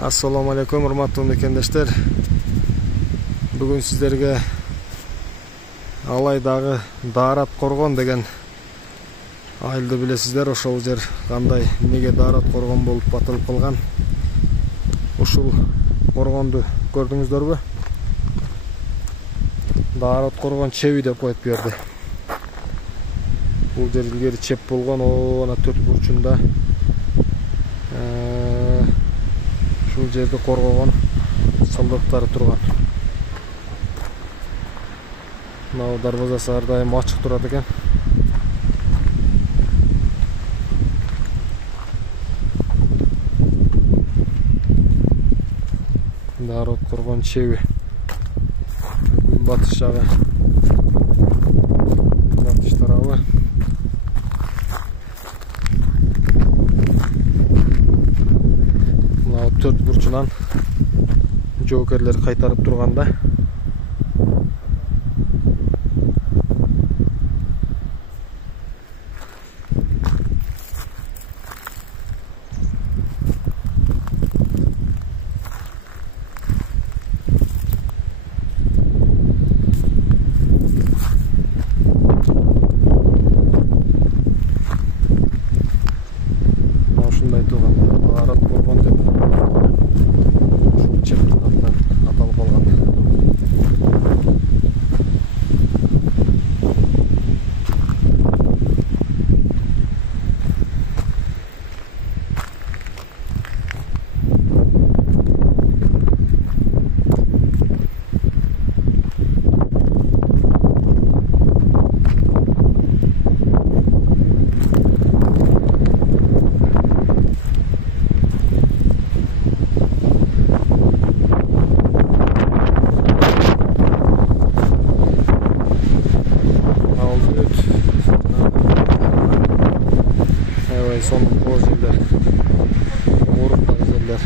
Assalamu alaikum, урматтуу мекендештер. Бүгүн сиздерге Алайдагы Дарат Коргон деген айылды билесиздер. Ошол жер кандай, эмнеге Дарат Коргон болуп аталып калган? Ушул коргонду көрдүңүздөрбү? Дарат Коргон чеби деп коюп берди. Бул жер илгери чеп болгон, ана төрт бурчунда. Ушул жерди коргогон солдаттары турган. Мына дарбазасы ар дайым ачык турат экен. Дарат Коргон чеби. Батыш жагы. Батыш тарабы. Мына төрт бурчунан жоокерлер кайтарып турганда. Ушундай турган Дарат Коргон деп ушул чептин атынан аталып калган. Sonun o yerler, orundaki yerler.